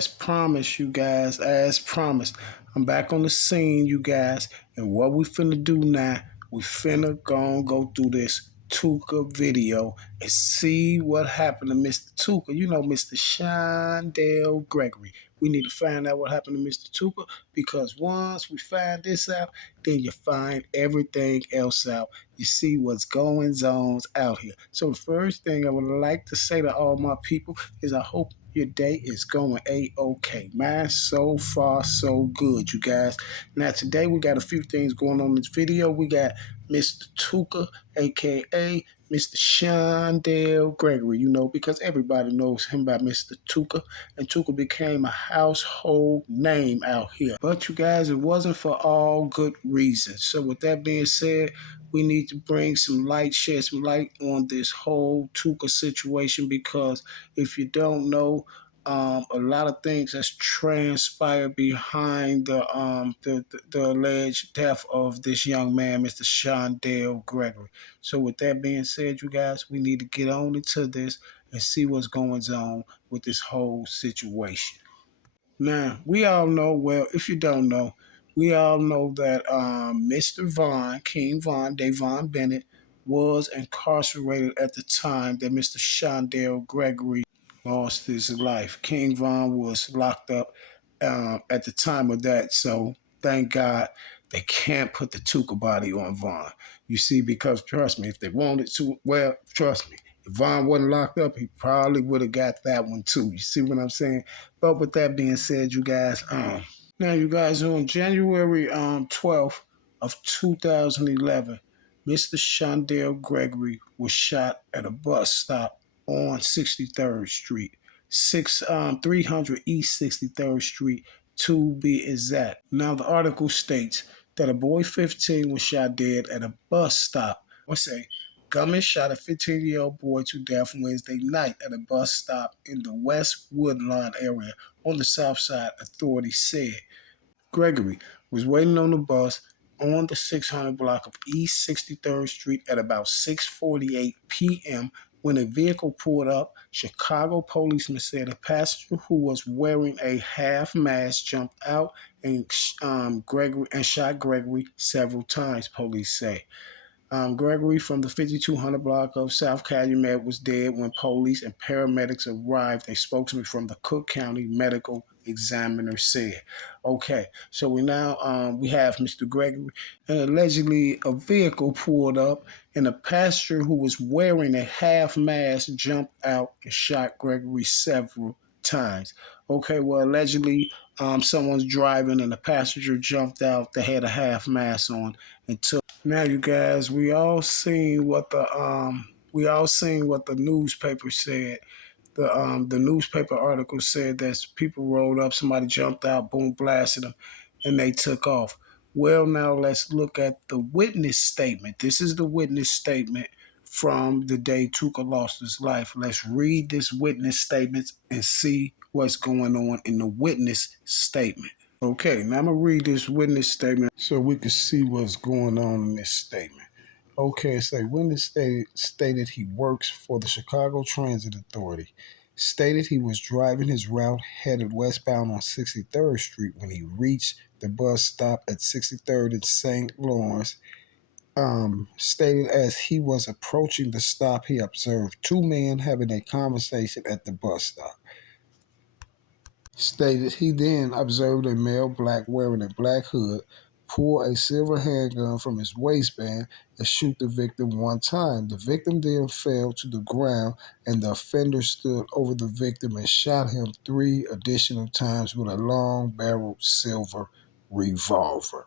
as promised, you guys, as promised, I'm back on the scene, you guys. And what we finna do now, we finna go through this Tuka video and see what happened to Mr. Tuka. You know, Mr. Shondell Gregory. We need to find out what happened to Mr. Tuka, because once we find this out, then you find everything else out. You see what's going on out here. So the first thing I would like to say to all my people is I hope your day is going A-OK. Man, so far so good, you guys. Now today we got a few things going on in this video. We got Mr. Tuka, aka Mr. Shondell Gregory, you know, because everybody knows him by Mr. Tuka, and Tuka became a household name out here. But you guys, it wasn't for all good reasons. So with that being said, we need to bring some light, shed some light on this whole Tuka situation, because if you don't know, a lot of things has transpired behind the alleged death of this young man, Mr. Shondell Gregory. So with that being said, you guys, we need to get on into this and see what's going on with this whole situation. Now, we all know, well, if you don't know, we all know that Mr. Vaughn, King Vaughn, Davon Bennett, was incarcerated at the time that Mr. Shondell Gregory lost his life. King Vaughn was locked up at the time of that, so thank God they can't put the Tuka body on Vaughn. You see, because trust me, if they wanted to, well, trust me, if Vaughn wasn't locked up, he probably would have got that one too. You see what I'm saying? But with that being said, you guys, now you guys, on January 12th of 2011, Mr. Shondell Gregory was shot at a bus stop on 63rd Street, 300 East 63rd Street, to be exact. Now the article states that a boy 15 was shot dead at a bus stop. Let's say gunman shot a 15-year-old boy to death Wednesday night at a bus stop in the West Woodlawn area on the south side, authorities said. Gregory was waiting on the bus on the 600 block of East 63rd Street at about 6:48 p.m. when a vehicle pulled up. Chicago policemen said a passenger who was wearing a half mask jumped out and shot Gregory several times, police say. Gregory from the 5200 block of South Calumet was dead when police and paramedics arrived, a spokesman from the Cook County Medical Examiner said. Okay, so we have Mr. Gregory, and allegedly a vehicle pulled up, and a passenger who was wearing a half mask jumped out and shot Gregory several times. Okay, well, allegedly someone's driving and the passenger jumped out. They had a half mask on and took. Now, you guys, we all seen what the newspaper said. The newspaper article said that people rolled up, somebody jumped out, boom, blasted them, and they took off. Well, now let's look at the witness statement. This is the witness statement from the day Tuka lost his life. Let's read this witness statement and see what's going on in the witness statement. Okay, now I'm going to read this witness statement so we can see what's going on in this statement. Okay, it say witness stated he works for the Chicago Transit Authority. Stated he was driving his route headed westbound on 63rd Street when he reached the bus stop at 63rd and St. Lawrence. Stated as he was approaching the stop, he observed two men having a conversation at the bus stop. Stated he then observed a male black wearing a black hood pull a silver handgun from his waistband and shoot the victim one time. The victim then fell to the ground, and the offender stood over the victim and shot him 3 additional times with a long-barreled silver revolver.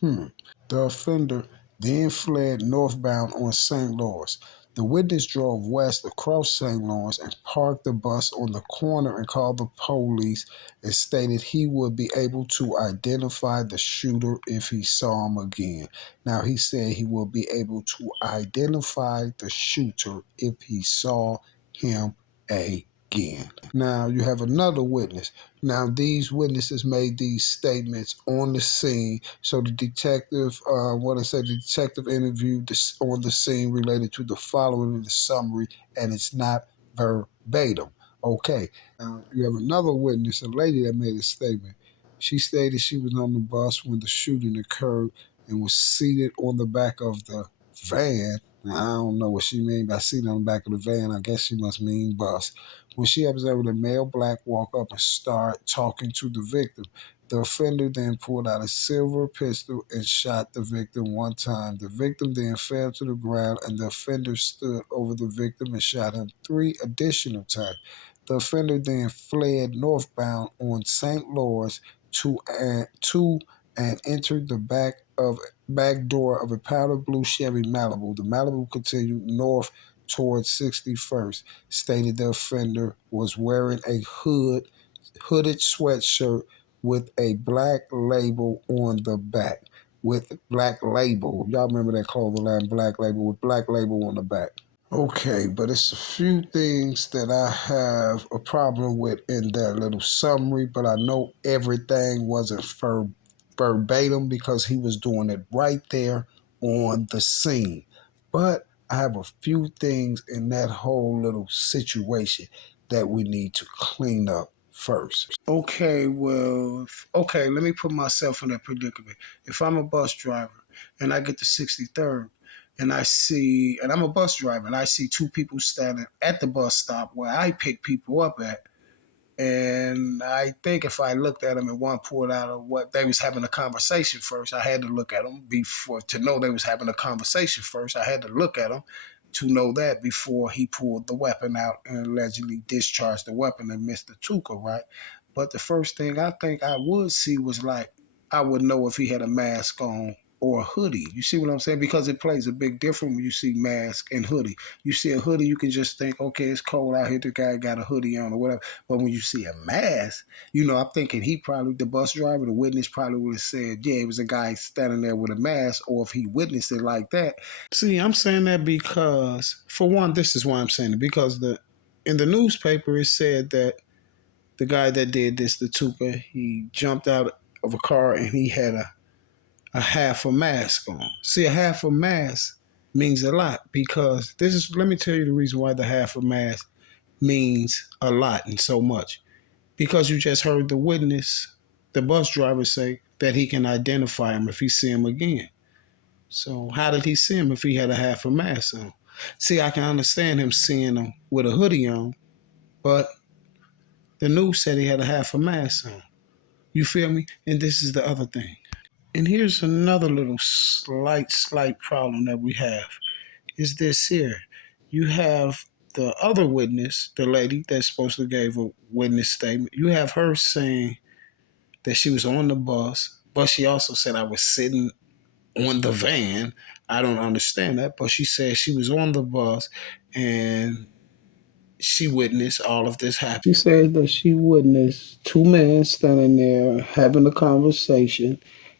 The offender then fled northbound on St. Lawrence. The witness drove west across St. Lawrence and parked the bus on the corner and called the police and stated he would be able to identify the shooter if he saw him again. Now, he said he will be able to identify the shooter if he saw him again. Now, you have another witness. Now, these witnesses made these statements on the scene. So the detective, the detective interviewed on the scene related to the following in the summary, and it's not verbatim. Okay. You have another witness, a lady that made a statement. She stated she was on the bus when the shooting occurred and was seated on the back of the van. Now, I don't know what she mean by seated on the back of the van. I guess she must mean bus. When she observed a male black walk up and start talking to the victim, the offender then pulled out a silver pistol and shot the victim one time. The victim then fell to the ground, and the offender stood over the victim and shot him three additional times. The offender then fled northbound on St. Louis to and entered the back door of a powder blue Chevy Malibu. The Malibu continued north towards 61st. Stated the offender was wearing a hooded sweatshirt with a black label on the back. With black label. Y'all remember that clothing line, black label, with black label on the back. Okay, but it's a few things that I have a problem with in that little summary, but I know everything wasn't verbatim because he was doing it right there on the scene. But I have a few things in that whole little situation that we need to clean up first. Okay, well, okay, let me put myself in that predicament. If I'm a bus driver and I get to 63rd and and I'm a bus driver and I see two people standing at the bus stop where I pick people up at, and I think if I looked at them and one pulled out of what they was having a conversation first, I had to look at them before to know they was having a conversation first. I had to look at them to know that before he pulled the weapon out and allegedly discharged the weapon and missed the Tuka, right? But the first thing I think I would see was like I would know if he had a mask on or a hoodie. You see what I'm saying? Because it plays a big difference when you see mask and hoodie. You see a hoodie, you can just think, okay, it's cold out here. The guy got a hoodie on or whatever. But when you see a mask, I'm thinking the bus driver, the witness probably would have said, yeah, it was a guy standing there with a mask, or if he witnessed it like that. See, I'm saying that because, for one, this is why I'm saying it, because in the newspaper it said that the guy that did this, the Tuka, he jumped out of a car and he had a half a mask on. See, a half a mask means a lot because let me tell you the reason why the half a mask means a lot and so much. Because you just heard the witness, the bus driver, say that he can identify him if he see him again. So how did he see him if he had a half a mask on? See, I can understand him seeing him with a hoodie on, but the news said he had a half a mask on. You feel me? And this is the other thing. And here's another little slight problem that we have is this here. You have the other witness, the lady that's supposed to give a witness statement. You have her saying that she was on the bus, but she also said I was sitting on the van. I don't understand that, but she said she was on the bus and she witnessed all of this happen. She said that she witnessed two men standing there having a conversation,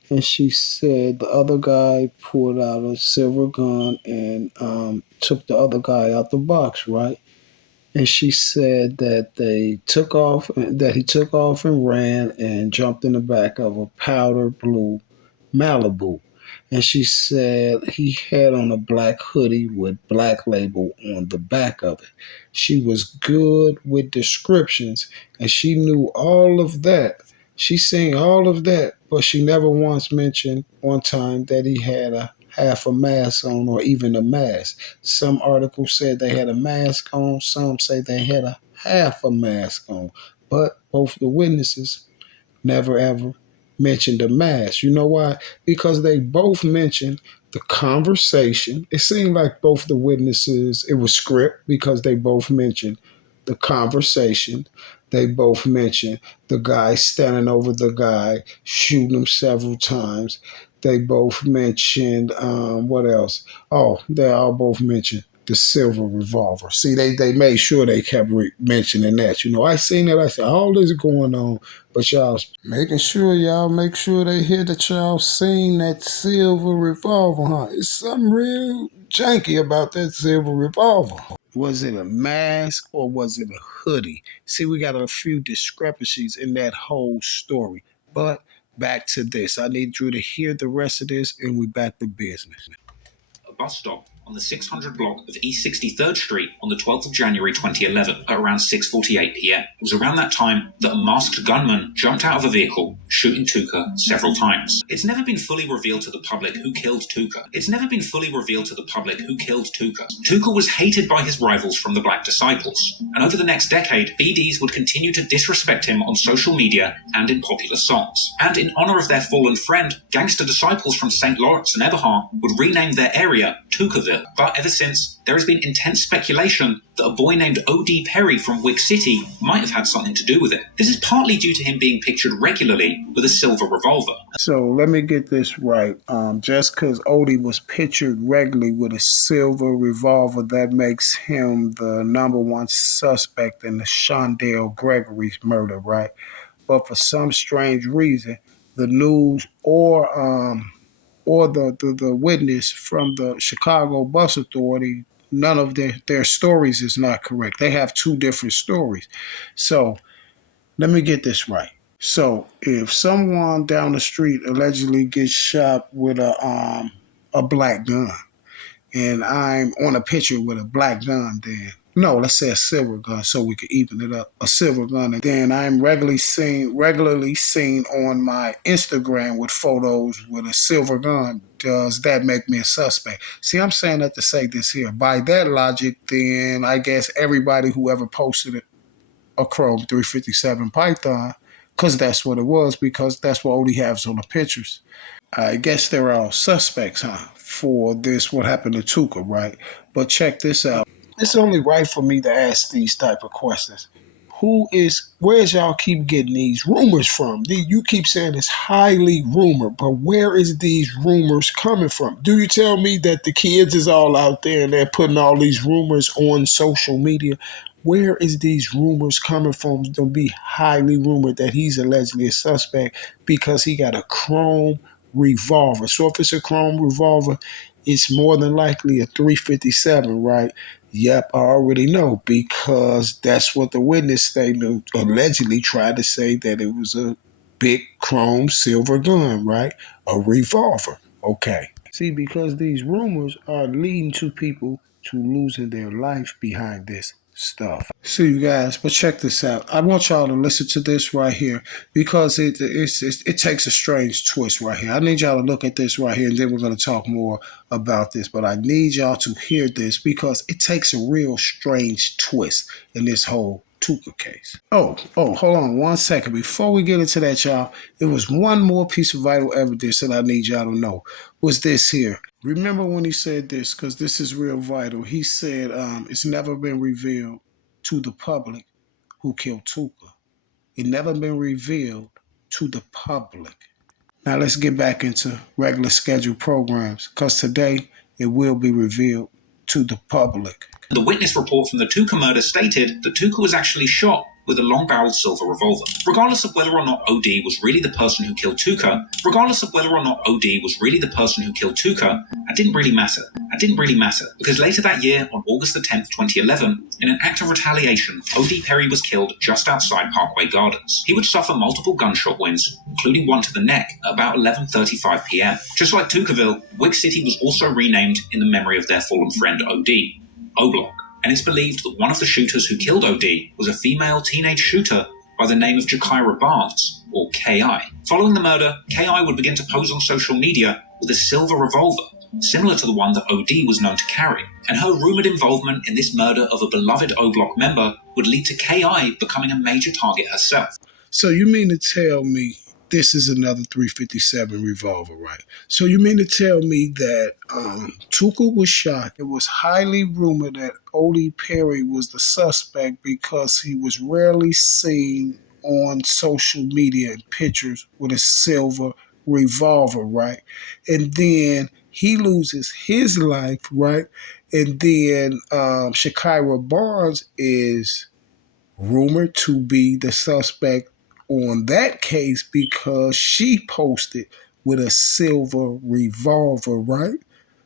and she said the other guy pulled out a silver gun and took the other guy out the box, right? And she said that that he took off and ran and jumped in the back of a powder blue Malibu. And she said he had on a black hoodie with black label on the back of it. She was good with descriptions and she knew all of that. She seen all of that, but she never once mentioned one time that he had a half a mask on or even a mask. Some articles said they had a mask on, some say they had a half a mask on. But both the witnesses never ever mentioned a mask. You know why? Because they both mentioned the conversation. It seemed like both the witnesses, it was script because they both mentioned the conversation. They both mentioned the guy standing over the guy, shooting him several times. They both mentioned, what else? Oh, they all both mentioned the silver revolver. See, they made sure they kept mentioning that. I seen it. I said, all this going on, but y'all making sure y'all make sure they hear that y'all seen that silver revolver, huh? It's something real janky about that silver revolver. Was it a mask or was it a hoodie? See, we got a few discrepancies in that whole story. But back to this. I need you to hear the rest of this and we back to business. A bus stop. on the 600 block of East 63rd Street on the 12th of January 2011 at around 6:48 p.m. It was around that time that a masked gunman jumped out of a vehicle, shooting Tuka several times. It's never been fully revealed to the public who killed Tuka. Tuka was hated by his rivals from the Black Disciples, and over the next decade, BDs would continue to disrespect him on social media and in popular songs. And in honor of their fallen friend, gangster disciples from St. Lawrence and Eberhard would rename their area Tukaville. But ever since, there has been intense speculation that a boy named O.D. Perry from Wick City might have had something to do with it. This is partly due to him being pictured regularly with a silver revolver. So let me get this right. Just because Odie was pictured regularly with a silver revolver, that makes him the number one suspect in the Shondale Gregory's murder, right? But for some strange reason, the news or the witness from the Chicago Bus Authority, none of their stories is not correct. They have two different stories. So let me get this right. So if someone down the street allegedly gets shot with a black gun, and I'm on a picture with a black gun, then no, let's say a silver gun, so we could even it up. A silver gun, and then I'm regularly seen on my Instagram with photos with a silver gun. Does that make me a suspect? See, I'm saying that to say this here. By that logic, then I guess everybody who ever posted a Chrome 357 Python, because that's what it was, because that's what Odie has on the pictures. I guess they're all suspects, huh? For this, what happened to Tuka, right? But check this out. It's only right for me to ask these type of questions. Where's y'all keep getting these rumors from? You keep saying it's highly rumored, but where is these rumors coming from? Do you tell me that the kids is all out there and they're putting all these rumors on social media? Where is these rumors coming from to be highly rumored that he's allegedly a suspect because he got a chrome revolver? So if it's a chrome revolver, it's more than likely a 357, right? Yep, I already know because that's what the witness statement allegedly tried to say, that it was a big chrome silver gun, right? A revolver. Okay. See, because these rumors are leading to people to losing their life behind this stuff. See, you guys, but check this out. I want y'all to listen to this right here because it takes a strange twist right here. I need y'all to look at this right here, and then we're going to talk more about this. But I need y'all to hear this because it takes a real strange twist in this whole Tuka case. Hold on one second. Before we get into that, y'all, there was one more piece of vital evidence that I need y'all to know. Was this here. Remember when he said this, because this is real vital. He said it's never been revealed to the public who killed Tuka. It never been revealed to the public. Now let's get back into regular scheduled programs, because today it will be revealed to the public. The witness report from the Tuka murder stated that Tuka was actually shot with a long-barreled silver revolver. Regardless of whether or not OD was really the person who killed Tuka, it didn't really matter. Because later that year, on August the 10th, 2011, in an act of retaliation, OD Perry was killed just outside Parkway Gardens. He would suffer multiple gunshot wounds, including one to the neck, at about 11:35 p.m. Just like Tukaville, Wick City was also renamed in the memory of their fallen friend OD, O-Block. And it's believed that one of the shooters who killed OD was a female teenage shooter by the name of Jakira Barnes, or K.I. Following the murder, K.I. would begin to pose on social media with a silver revolver, similar to the one that OD was known to carry. And her rumoured involvement in this murder of a beloved O-Block member would lead to K.I. becoming a major target herself. So you mean to tell me this is another 357 revolver, right? So you mean to tell me that Tuka was shot. It was highly rumored that Odie Perry was the suspect because he was rarely seen on social media in pictures with a silver revolver, right? And then he loses his life, right? And then Shakira Barnes is rumored to be the suspect on that case because she posted with a silver revolver, right?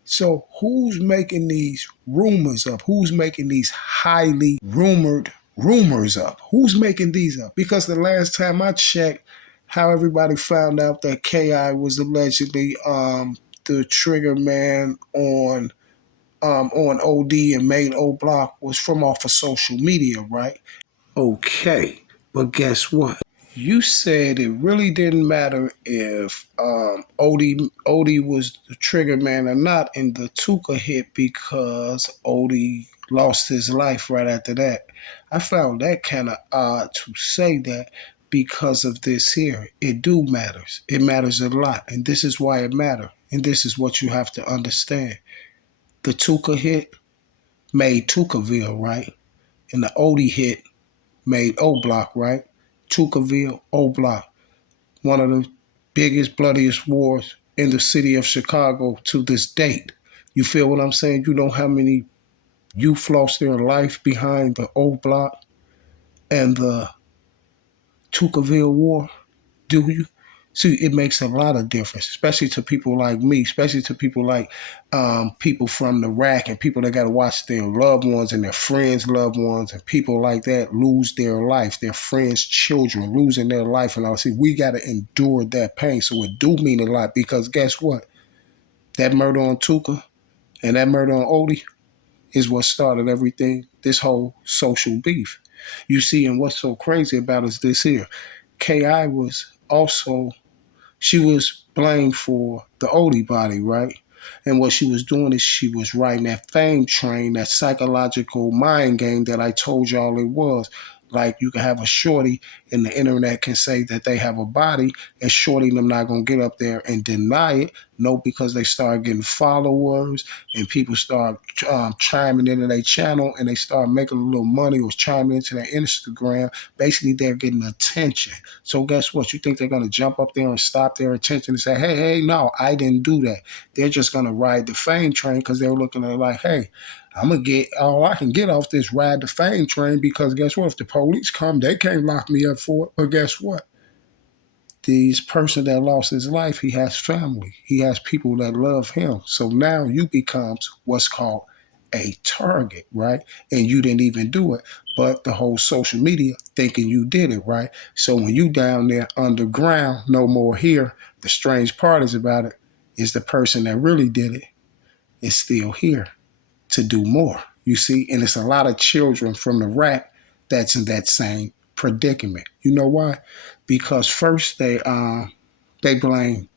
So who's making these rumors up? Who's making these highly rumored rumors up? Who's making these up? Because the last time I checked, how everybody found out that KI was allegedly the trigger man on on OD and made O Block was from off of social media, right? Okay, but guess what? You said it really didn't matter if Odie was the trigger man or not in the Tuka hit because Odie lost his life right after that. I found that kind of odd to say that because of this here. It do matters. It matters a lot, and this is why it matters. And this is what you have to understand. The Tuka hit made Tukaville, right? And the Odie hit made O Block, right? Tukaville, O Block, one of the biggest, bloodiest wars in the city of Chicago to this date. You feel what I'm saying? You know how many youth lost their life behind the O Block and the Tukaville War? Do you? See, it makes a lot of difference, especially to people like me, especially to people like people from the rack and people that got to watch their loved ones and their friends' loved ones and people like that lose their life, their friends' children losing their life. And I see, we got to endure that pain. So it do mean a lot because guess what? That murder on Tuka and that murder on Odie is what started everything, this whole social beef. You see, and what's so crazy about is this here. KI was also she was blamed for the Odie body, right? And what she was doing is she was riding that fame train, that psychological mind game that I told y'all it was. Like you can have a shorty and the internet can say that they have a body and shorty them not gonna get up there and deny it. No, because they start getting followers and people start chiming into their channel and they start making a little money or chiming into their Instagram. Basically, they're getting attention. So guess what? You think they're going to jump up there and stop their attention and say, hey, hey, no, I didn't do that. They're just going to ride the fame train because they're looking at it like, hey, I'm going to get all I can get off this ride the fame train because guess what? If the police come, they can't lock me up for it. But guess what? This person that lost his life, he has family. He has people that love him. So now you becomes what's called a target, right? And you didn't even do it, but the whole social media thinking you did it, right? So when you down there underground, no more here, the strange part is about it is the person that really did it is still here to do more. You see, and it's a lot of children from the rap that's in that same predicament. You know why? Because first they blame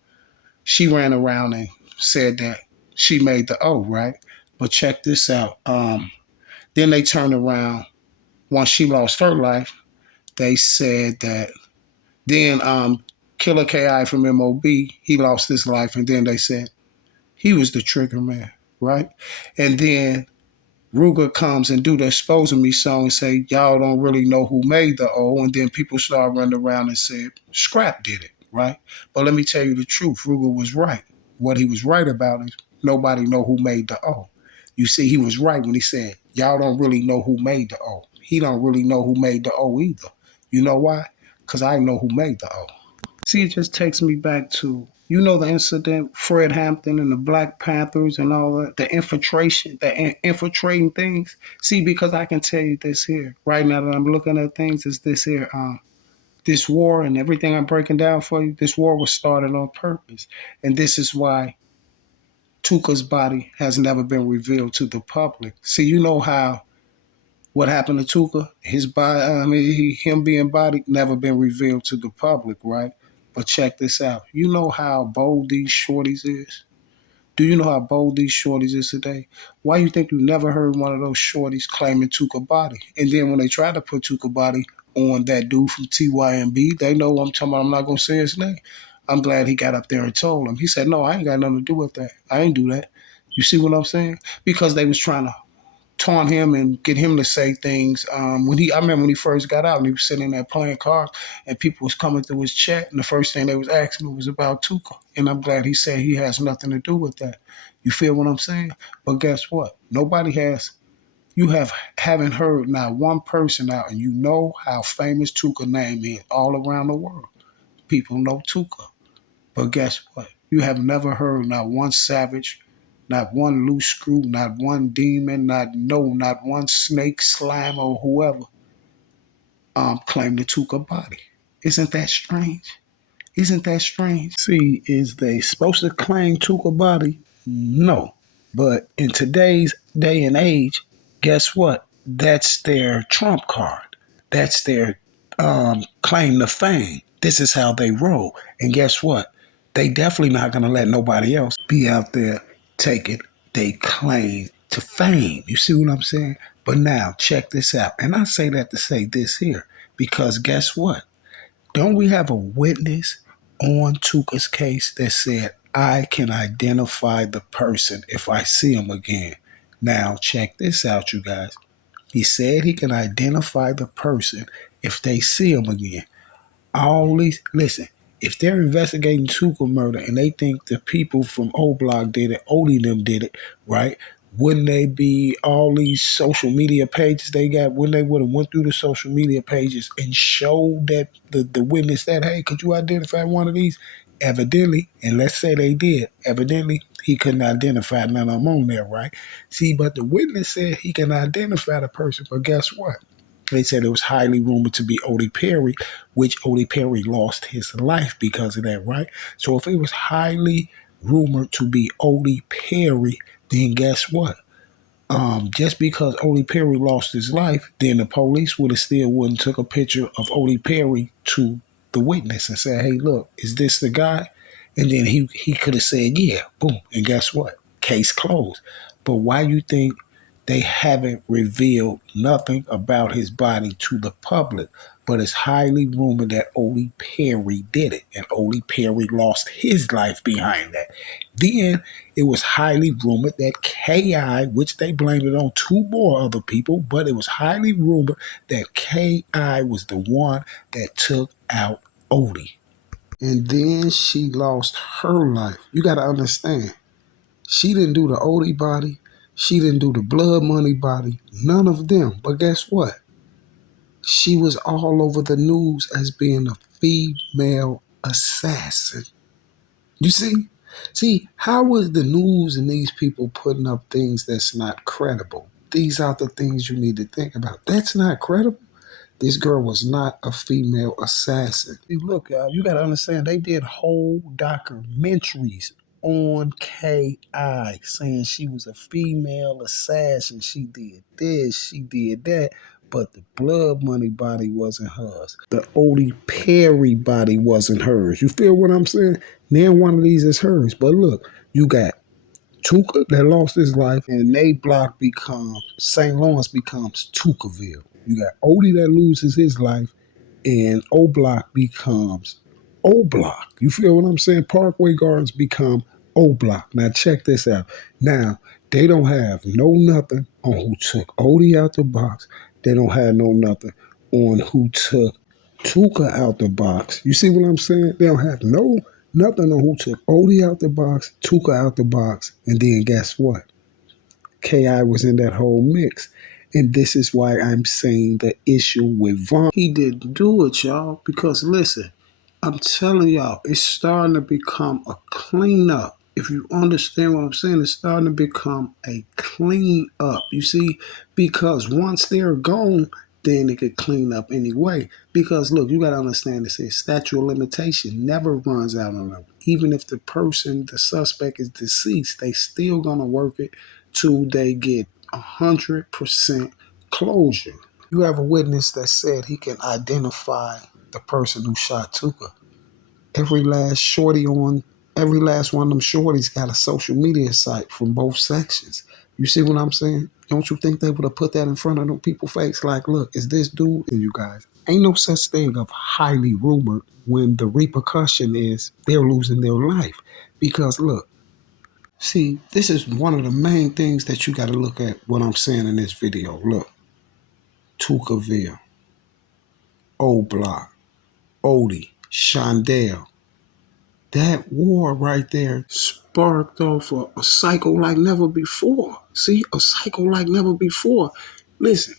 she ran around and said that she made the O, right? But check this out. Then they turned around once she lost her life. They said that then Killer Ki from MOB he lost his life, and then they said he was the trigger man, right? And then Ruger comes and do the Exposing Me song and say, y'all don't really know who made the O. And then people start running around and said, Scrap did it, right? But let me tell you the truth. Ruger was right. What he was right about is nobody know who made the O. You see, he was right when he said, y'all don't really know who made the O. He don't really know who made the O either. You know why? Because I know who made the O. See, it just takes me back to the incident, Fred Hampton and the Black Panthers and all that, the infiltration, infiltrating things. See, because I can tell you this here right now that I'm looking at things is this here. This war and everything I'm breaking down for you. This war was started on purpose, and this is why Tuka's body has never been revealed to the public. See, you know how what happened to Tuka, his body, him being bodied, never been revealed to the public, right? But check this out. You know how bold these shorties is? Do you know how bold these shorties is today? Why you think you never heard one of those shorties claiming Tuka body? And then when they try to put Tuka body on that dude from TYMB, they know what I'm talking about. I'm not going to say his name. I'm glad he got up there and told him. He said, no, I ain't got nothing to do with that. I ain't do that. You see what I'm saying? Because they was trying to taunt him and get him to say things. I remember when he first got out and he was sitting there playing cards and people was coming through his chat and the first thing they was asking him was about Tuka. And I'm glad he said he has nothing to do with that. You feel what I'm saying? But guess what? Nobody has. You haven't heard not one person out, and you know how famous Tuka name is all around the world. People know Tuka. But guess what? You have never heard not one savage, not one loose screw, not one demon, not one snake, slime, or whoever claim the Tuka body. Isn't that strange? Isn't that strange? See, is they supposed to claim Tuka body? No. But in today's day and age, guess what? That's their trump card. That's their claim to fame. This is how they roll. And guess what? They definitely not going to let nobody else be out there taking they claim to fame. You see what I'm saying? But now, check this out. And I say that to say this here because guess what? Don't we have a witness on Tuka's case that said, I can identify the person if I see him again? Now, check this out, you guys. He said he can identify the person if they see him again. All these, listen, if they're investigating Tuka murder and they think the people from O Block did it, Odie them did it, right? Wouldn't they be all these social media pages they got? Wouldn't they would have went through the social media pages and showed that the witness that, hey, could you identify one of these? Evidently, and let's say they did, evidently he couldn't identify none of them on there, right? See, but the witness said he can identify the person, but guess what? They said it was highly rumored to be Odie Perry, which Odie Perry lost his life because of that, right? So if it was highly rumored to be Odie Perry, then guess what? Just because Odie Perry lost his life, then the police would have still wouldn't took a picture of Odie Perry to the witness and said, "Hey, look, is this the guy?" And then he could have said, "Yeah," boom, and guess what? Case closed. But why you think they haven't revealed nothing about his body to the public? But it's highly rumored that Odie Perry did it, and Odie Perry lost his life behind that. Then it was highly rumored that KI, which they blamed it on two more other people, but it was highly rumored that KI was the one that took out Odie. And then she lost her life. You got to understand, she didn't do the Odie body. She didn't do the Blood Money body. None of them. But guess what? She was all over the news as being a female assassin. You see? See, how was the news and these people putting up things that's not credible? These are the things you need to think about. That's not credible. This girl was not a female assassin. See, look, y'all, you got to understand, they did whole documentaries on KI saying she was a female assassin. She did this, she did that. But the Blood Money body wasn't hers. The Odie Perry body wasn't hers. You feel what I'm saying? Now one of these is hers. But look, you got Tuka that lost his life, and they block becomes St. Lawrence becomes Tukaville. You got Odie that loses his life, and O Block becomes O Block. You feel what I'm saying? Parkway Gardens become O Block. Now check this out. Now they don't have no nothing on who took Odie out the box. They don't have no nothing on who took Tuka out the box. You see what I'm saying? They don't have no nothing on who took Odie out the box, Tuka out the box, and then guess what? KI was in that whole mix. And this is why I'm saying the issue with Vaughn. He didn't do it, y'all, because listen, I'm telling y'all, it's starting to become a cleanup. If you understand what I'm saying, it's starting to become a clean up. You see, because once they're gone, then it could clean up anyway. Because look, you gotta understand this: statute of limitation never runs out on them. Even if the person, the suspect, is deceased, they still gonna work it till they get 100% closure. You have a witness that said he can identify the person who shot Tuka. Every last shorty on every last one of them shorties got a social media site from both sections. You see what I'm saying? Don't you think they would have put that in front of them people's face? Like, look, is this dude? And you guys, ain't no such thing of highly rumored when the repercussion is they're losing their life. Because look, see, this is one of the main things that you got to look at what I'm saying in this video. Look, Tukaville, O Block, Odie, Shondell. That war right there sparked off a cycle like never before. See, a cycle like never before. Listen,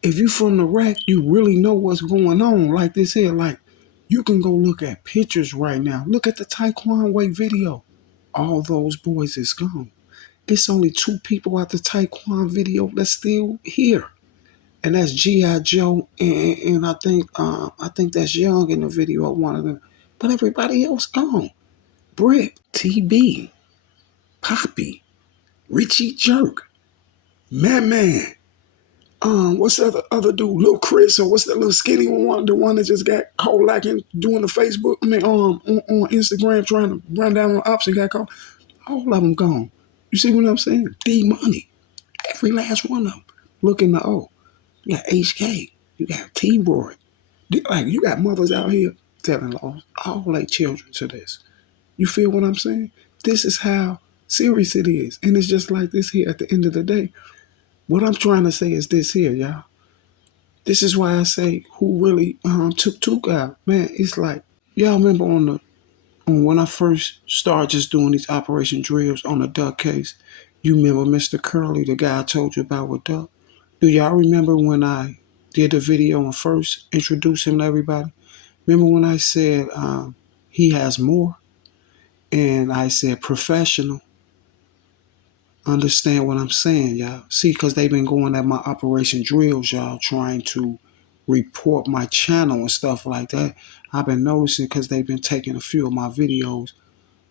if you from the rack, you really know what's going on. Like this here, like you can go look at pictures right now. Look at the Taekwon Way video. All those boys is gone. It's only two people out the Taekwon video that's still here, and that's G.I. Joe and I think that's Young in the video of one of them. But everybody else gone. Brick, TB, Poppy. Richie Jerk, Man. What's the other dude? Little Chris, or what's that little skinny one? The one that just got caught lacking doing the Facebook, on Instagram trying to run down on ops and got caught. All of them gone. You see what I'm saying? D Money, every last one of them. Look in the O. You got HK. You got T Roy. Like you got mothers out here telling all their children to this. You feel what I'm saying? This is how serious it is, and it's just like this here. At the end of the day, what I'm trying to say is this here, y'all. This is why I say who really took Tuka out. Man, it's like y'all remember on when I first started just doing these operation drills on the duck case. You remember Mr. Curly, the guy I told you about with Duck? Do y'all remember when I did the video and first introduced him to everybody? Remember when I said he has more? And I said professional. Understand what I'm saying, y'all. See, because they've been going at my operation drills, y'all, trying to report my channel and stuff like that. I've been noticing because they've been taking a few of my videos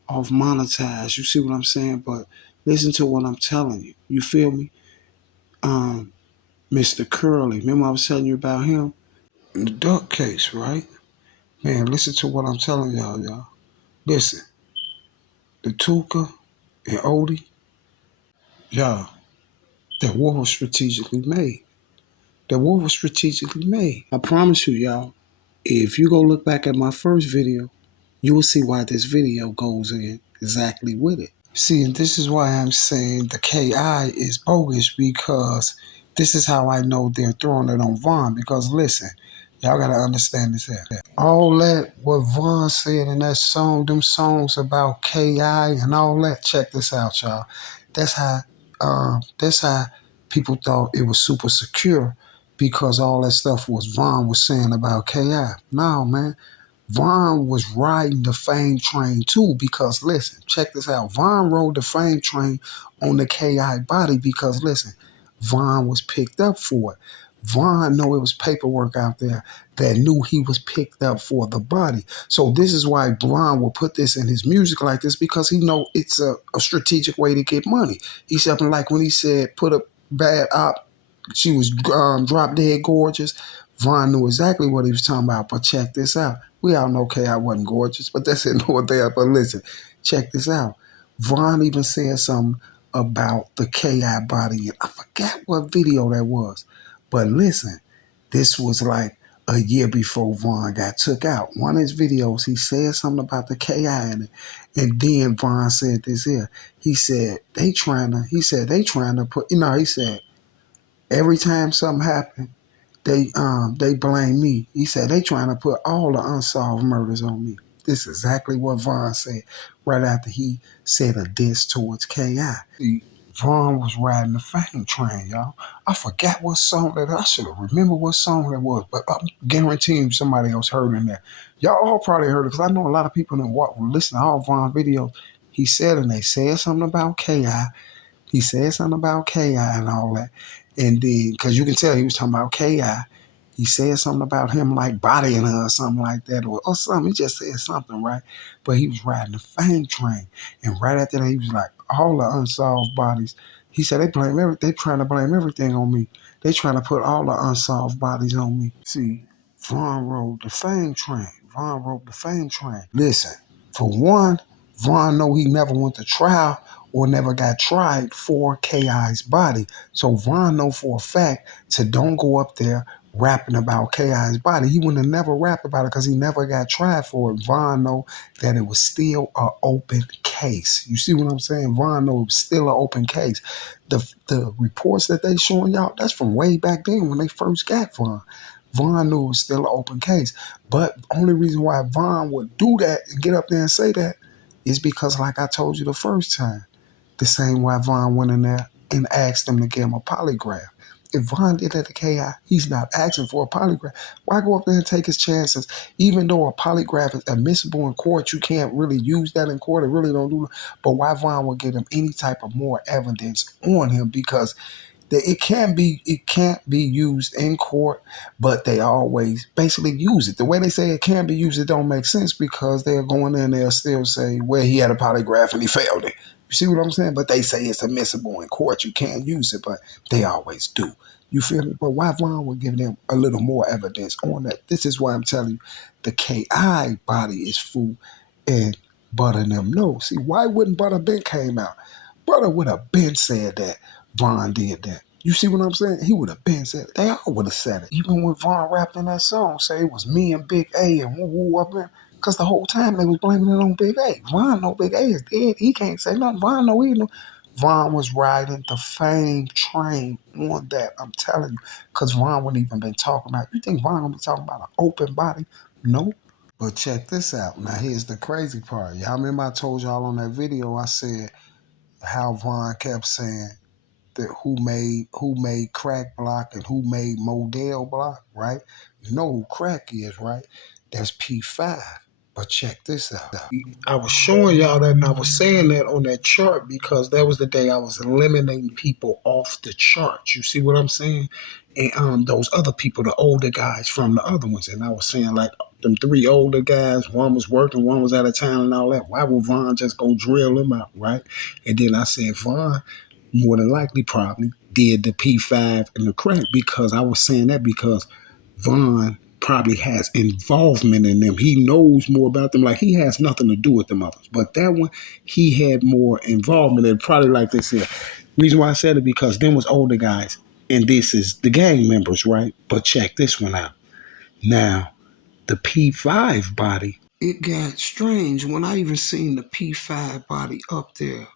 off monetized. You see what I'm saying? But listen to what I'm telling you. You feel me? Mr. Curly. Remember I was telling you about him? The duck case, right? Man, listen to what I'm telling y'all. Listen, the Tuka and Odie, y'all, that war was strategically made. That war was strategically made. I promise you, y'all, if you go look back at my first video, you will see why this video goes in exactly with it. See, and this is why I'm saying the KI is bogus, because this is how I know they're throwing it on Vaughn. Because listen, y'all gotta understand this here. All that what Vaughn said in that song, them songs about KI and all that. Check this out, y'all. That's how people thought it was super secure, because all that stuff was Vaughn was saying about KI. No, man. Vaughn was riding the fame train too, because listen, check this out. Vaughn rode the fame train on the KI body because listen, Vaughn was picked up for it. Vaughn know it was paperwork out there that knew he was picked up for the body. So this is why Vaughn will put this in his music like this, because he know it's a strategic way to get money. He's something like when he said put a bad op, she was drop dead gorgeous. Vaughn knew exactly what he was talking about. But check this out. We all know K.I. wasn't gorgeous, but that's it, no there. But listen, check this out. Vaughn even said something about the K.I. body. I forgot what video that was. But listen, this was like a year before Vaughn got took out. One of his videos, he said something about the KI in it. And then Vaughn said this here. He said, they trying to put, he said, every time something happened, they blame me. He said they trying to put all the unsolved murders on me. This is exactly what Vaughn said right after he said a diss towards K.I. Vaughn was riding the fame train, y'all. I forgot what song that I should have remembered what song that was, but I'm guaranteeing somebody else heard in there. Y'all all probably heard it because I know a lot of people that listen to all Vaughn videos. He said, and they said something about K.I. He said something about K.I. and all that. And then, because you can tell he was talking about K.I. He said something about him like bodying her or something like that, or something. He just said something, right? But he was riding the fame train. And right after that, he was like, all the unsolved bodies. He said, they trying to blame everything on me. They trying to put all the unsolved bodies on me. See, Vaughn rode the fame train. Vaughn rode the fame train. Listen, for one, Vaughn know he never went to trial or never got tried for KI's body. So Vaughn know for a fact to don't go up there rapping about KI's body. He would have never rapped about it because he never got tried for it. Vaughn know that it was still an open case. You see what I'm saying? Vaughn know it was still an open case. The reports that they showing y'all, that's from way back then when they first got Vaughn. Vaughn knew it was still an open case. But the only reason why Vaughn would do that and get up there and say that is because, like I told you the first time, the same way Vaughn went in there and asked them to give him a polygraph. If Vaughn did that to KI, he's not asking for a polygraph. Why go up there and take his chances? Even though a polygraph is admissible in court, you can't really use that in court. It really don't do it. But why Vaughn would give him any type of more evidence on him? Because it can't be used in court, but they always basically use it. The way they say it can be used, it don't make sense because they're going in there still say, well, he had a polygraph and he failed it. You see what I'm saying? But they say it's admissible in court. You can't use it, but they always do. You feel me? But why Vaughn would give them a little more evidence on that? This is why I'm telling you, the KI body is full, and Butter and them know. See, why wouldn't Butter been came out? Butter would have been said that Vaughn did that. You see what I'm saying? He would have been said it. They all would have said it. Even when Vaughn rapped in that song, say it was me and Big A and woo woo up there. Because the whole time they was blaming it on Big A. Vaughn know Big A is dead. He can't say nothing. Vaughn know he know. Vaughn was riding the fame train on that. I'm telling you. Because Vaughn wouldn't even been talking about. You think Vaughn gonna be talking about an open body? No. But check this out. Now here's the crazy part. Y'all remember I told y'all on that video, I said how Vaughn kept saying that who made crack block and who made Model block, right? You know who crack is, right? That's P5. But check this out. I was showing y'all that and I was saying that on that chart because that was the day I was eliminating people off the charts. You see what I'm saying? And those other people, the older guys from the other ones. And I was saying like them three older guys, one was working, one was out of town and all that. Why would Vaughn just go drill them out, right? And then I said, Vaughn more than likely probably did the P5 and the crack because I was saying that because Vaughn probably has involvement in them. He knows more about them. Like he has nothing to do with them others. But that one, he had more involvement in probably like this here. Reason why I said it because them was older guys and this is the gang members, right? But check this one out. Now, the P5 body, it got strange when I even seen the P5 body up there.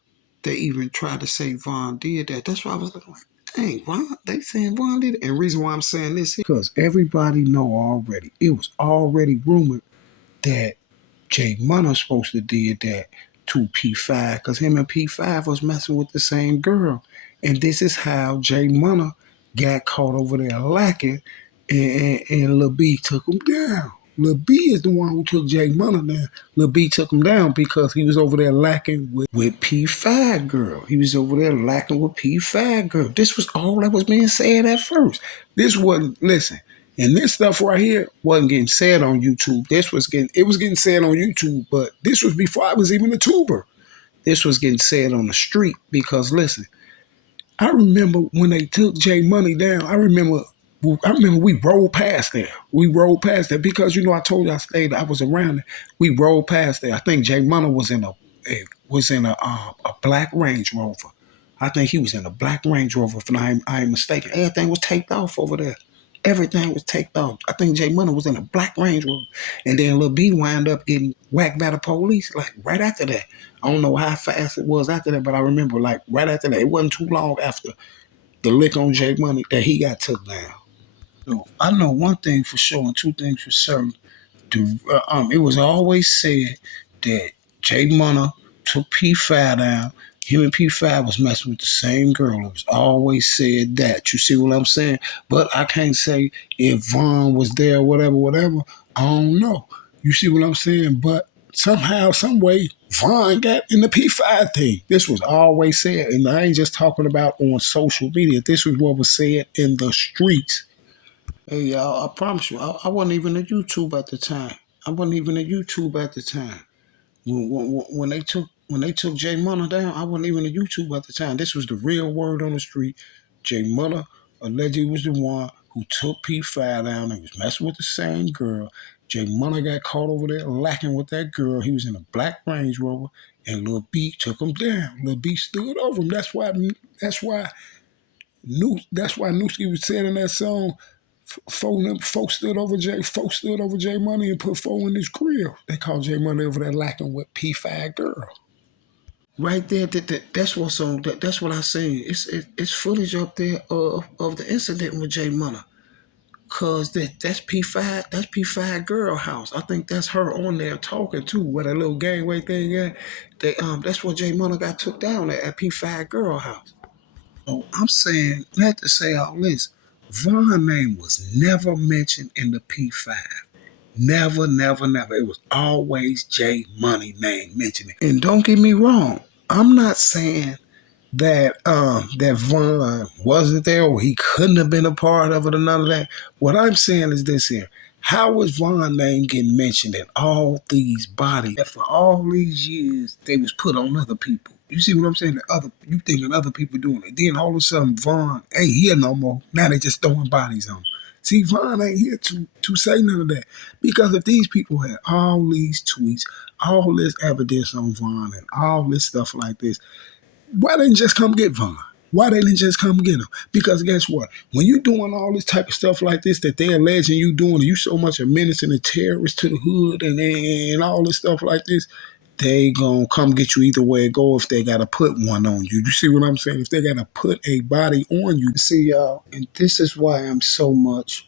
They even tried to say Vaughn did that. That's why I was looking like, dang, Vaughn, they saying Vaughn did it. And the reason why I'm saying this is because everybody know already. It was already rumored that Jay Munna supposed to did that to P5 because him and P5 was messing with the same girl. And this is how Jay Munna got caught over there lacking and Lil B took him down. Lil B is the one who took Jay Munna down. Lil B took him down because he was over there lacking with P5 girl. He was over there lacking with P5 girl. This was all that was being said at first. This wasn't, listen, and this stuff right here wasn't getting said on YouTube. It was getting said on YouTube, but this was before I was even a tuber. This was getting said on the street because listen, I remember when they took Jay Money down. I remember we rolled past there. We rolled past there because I told you I was around it. We rolled past there. I think Jay Money was in a black Range Rover. I think he was in a black Range Rover, if I ain't mistaken. Everything was taped off over there. Everything was taped off. I think Jay Money was in a black Range Rover. And then Lil B wound up getting whacked by the police like right after that. I don't know how fast it was after that, but I remember like right after that. It wasn't too long after the lick on Jay Money that he got took down. So I know one thing for sure and two things for certain. It was always said that Jay Munna took P5 down. Him and P5 was messing with the same girl. It was always said that. You see what I'm saying? But I can't say if Vaughn was there, whatever, whatever. I don't know. You see what I'm saying? But somehow, some way, Vaughn got in the P5 thing. This was always said. And I ain't just talking about on social media. This was what was said in the streets. Hey y'all, I promise you, I wasn't even at YouTube at the time. I wasn't even at YouTube at the time. When they took Jay Munna down, I wasn't even at YouTube at the time. This was the real word on the street. Jay Munna allegedly was the one who took P5 down and was messing with the same girl. Jay Munna got caught over there lacking with that girl. He was in a black Range Rover, and Lil B took him down. Lil B stood over him. That's why Newski was saying in that song, folks stood over Jay Money and put four in his grill. They called Jay Money over there lacking with P5 girl. Right there, that's what's on. That's what I seen. It's footage up there of the incident with Jay Money. Cause that's P5. That's P5 girl house. I think that's her on there talking too. Where that little gangway thing at. That's where Jay Money got took down at P5 girl house. So I'm saying, I had to say all this. Von's name was never mentioned in the P5. Never, never, never. It was always J Money name mentioned. And don't get me wrong, I'm not saying that Vaughn wasn't there or he couldn't have been a part of it or none of that. What I'm saying is this here. How was Vaughn's name getting mentioned in all these bodies that for all these years they was put on other people? You see what I'm saying? You thinking other people doing it. Then all of a sudden Vaughn ain't here no more. Now they just throwing bodies on him. See, Vaughn ain't here to say none of that. Because if these people had all these tweets, all this evidence on Vaughn and all this stuff like this, why didn't just come get Vaughn? Why didn't just come get him? Because guess what? When you doing all this type of stuff like this that they're alleging you doing, you so much a menace and a terrorist to the hood and all this stuff like this, they gonna come get you either way it go if they gotta put one on you. You see what I'm saying? If they gotta put a body on you. See y'all, and this is why I'm so much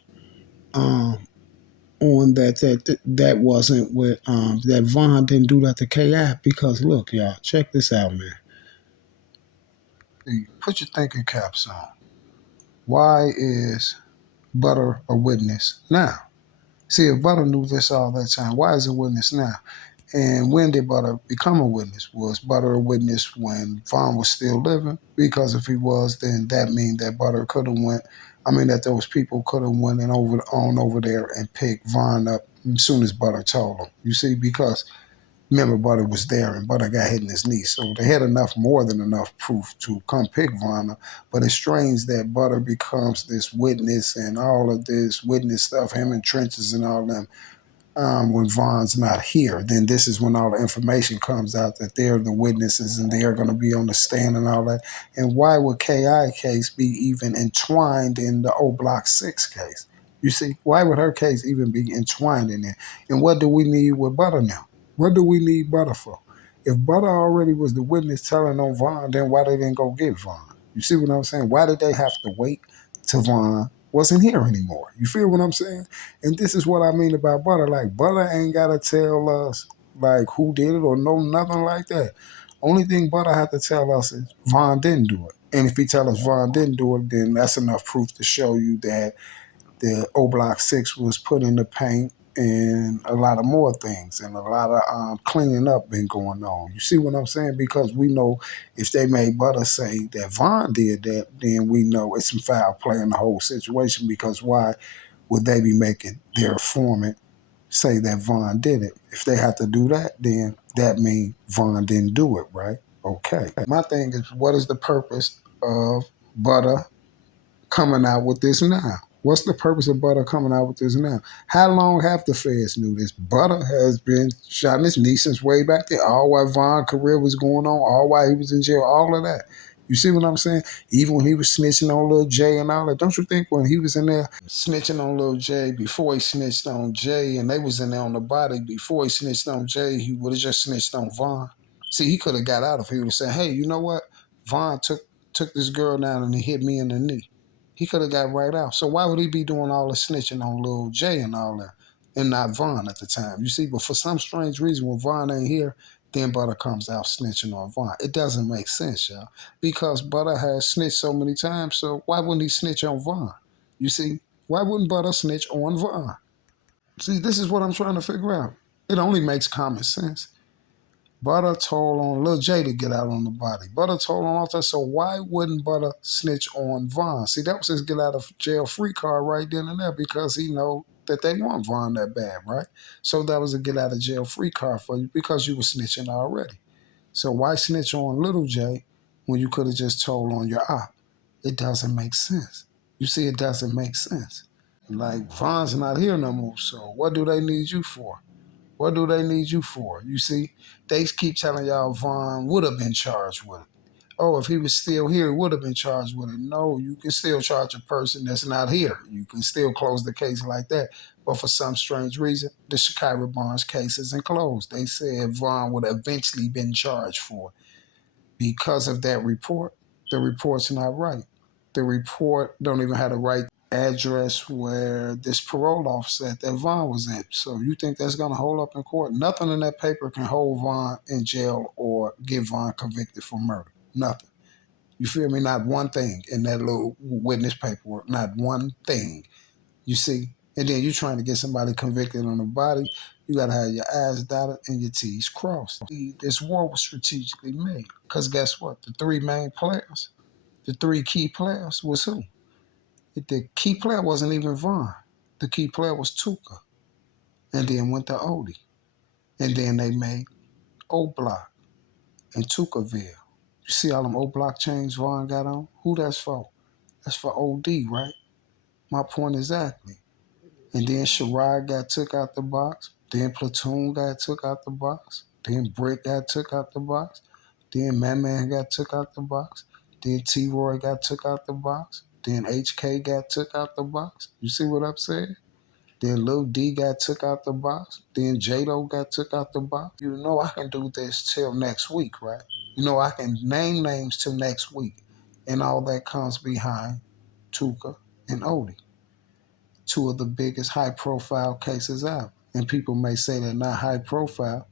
on that wasn't with that Vaughn didn't do that to KI because look, y'all, check this out, man. Put your thinking caps on. Why is Butter a witness now? See, if Butter knew this all that time, why is a witness now? And when did Butter become a witness? Was Butter a witness when Vaughn was still living? Because if he was, then that means that Butter could have went. I mean, that those people could have went and over there and picked Vaughn up as soon as Butter told them. You see, because remember, Butter was there and Butter got hit in his knee. So they had more than enough proof to come pick Vanna. But it's strange that Butter becomes this witness and all of this witness stuff, him in trenches and all them, when Vaughn's not here. Then this is when all the information comes out that they're the witnesses and they're going to be on the stand and all that. And why would KI case be even entwined in the O Block 6 case? You see, why would her case even be entwined in there? And what do we need with Butter now? What do we need Butter for? If Butter already was the witness telling on Vaughn, then why they didn't go get Vaughn? You see what I'm saying? Why did they have to wait till Vaughn wasn't here anymore? You feel what I'm saying? And this is what I mean about Butter. Like, Butter ain't got to tell us, like, who did it or know nothing like that. Only thing Butter have to tell us is Vaughn didn't do it. And if he tell us Vaughn didn't do it, then that's enough proof to show you that the O Block 6 was put in the paint and a lot of more things and a lot of cleaning up been going on. You see what I'm saying? Because we know if they made Butter say that Vaughn did that, then we know it's some foul play in the whole situation because why would they be making their informant say that Vaughn did it? If they have to do that, then that means Vaughn didn't do it, right? Okay. My thing is, what is the purpose of Butter coming out with this now? What's the purpose of Butter coming out with this now? How long have the feds knew this? Butter has been shot in his knee since way back there. All while Vaughn's career was going on, all while he was in jail, all of that. You see what I'm saying? Even when he was snitching on Lil J and all that, don't you think when he was in there snitching on Lil J before he snitched on Jay and they was in there on the body before he snitched on Jay, he would have just snitched on Vaughn. See, he could have got out if he would have said, hey, you know what? Vaughn took this girl down and he hit me in the knee. He could have got right out. So why would he be doing all the snitching on Lil J and all that and not Vaughn at the time? You see, but for some strange reason, when Vaughn ain't here, then Butter comes out snitching on Vaughn. It doesn't make sense, y'all. Because Butter has snitched so many times, so why wouldn't he snitch on Vaughn? You see, why wouldn't Butter snitch on Vaughn? See, this is what I'm trying to figure out. It only makes common sense. Butter told on Lil J to get out on the body. Butter told on all that. So why wouldn't Butter snitch on Vaughn? See, that was his get out of jail free card right then and there because he know that they want Vaughn that bad, right? So that was a get out of jail free card for you because you were snitching already. So why snitch on Little J when you could have just told on your op? It doesn't make sense. You see, it doesn't make sense. Like, Vaughn's not here no more, so what do they need you for? What do they need you for? You see, they keep telling y'all Vaughn would have been charged with it. Oh, if he was still here, he would have been charged with it. No, you can still charge a person that's not here. You can still close the case like that. But for some strange reason, the Shakira Barnes case isn't closed. They said Vaughn would have eventually been charged for it. Because of that report, the report's not right. The report don't even have the right address where this parole officer at that Vaughn was at. So you think that's going to hold up in court? Nothing in that paper can hold Vaughn in jail or get Vaughn convicted for murder. Nothing. You feel me? Not one thing in that little witness paperwork. Not one thing. You see? And then you trying to get somebody convicted on the body. You gotta have your I's dotted and your T's crossed. This war was strategically made. Because guess what? The three main players, the three key players was who? The key player wasn't even Vaughn. The key player was Tuka. And then went to Odie. And then they made O Block and Tukaville. You see all them O Block chains Vaughn got on? Who that's for? That's for OD, right? My point exactly. And then Sherrod got took out the box. Then Platoon got took out the box. Then Brick got took out the box. Then Man got took out the box. Then T Roy got took out the box. Then HK got took out the box. You see what I'm saying? Then Lil D got took out the box. Then Jado got took out the box. You know I can do this till next week, right? You know I can name names till next week. And all that comes behind Tuka and Odie, two of the biggest high profile cases out. And people may say they're not high profile.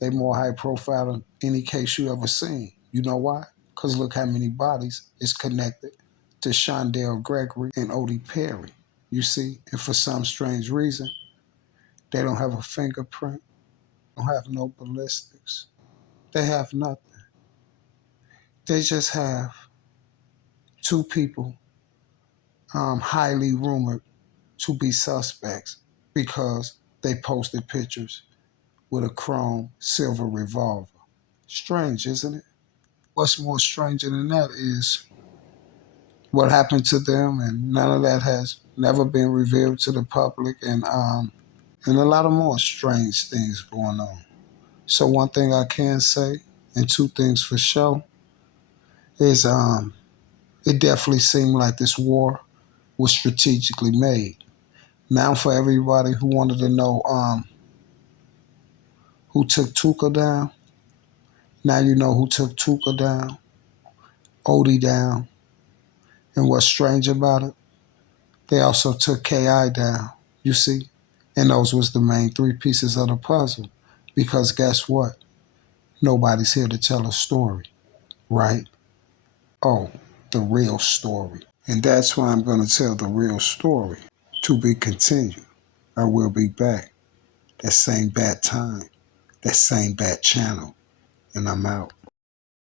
They're more high profile than any case you ever seen. You know why? Because look how many bodies is connected to Shondell Gregory and Odie Perry. You see? And for some strange reason, they don't have a fingerprint, don't have no ballistics. They have nothing. They just have two people highly rumored to be suspects because they posted pictures with a chrome silver revolver. Strange, isn't it? What's more stranger than that is what happened to them, and none of that has never been revealed to the public, and a lot of more strange things going on. So one thing I can say, and two things for sure, is it definitely seemed like this war was strategically made. Now, for everybody who wanted to know who took Tuka down, now you know who took Tuka down, Odie down, and what's strange about it, they also took KI down, you see? And those was the main three pieces of the puzzle. Because guess what? Nobody's here to tell a story, right? Oh, the real story. And that's why I'm going to tell the real story. To be continued. I will be back. That same bad time. That same bad channel. And I'm out.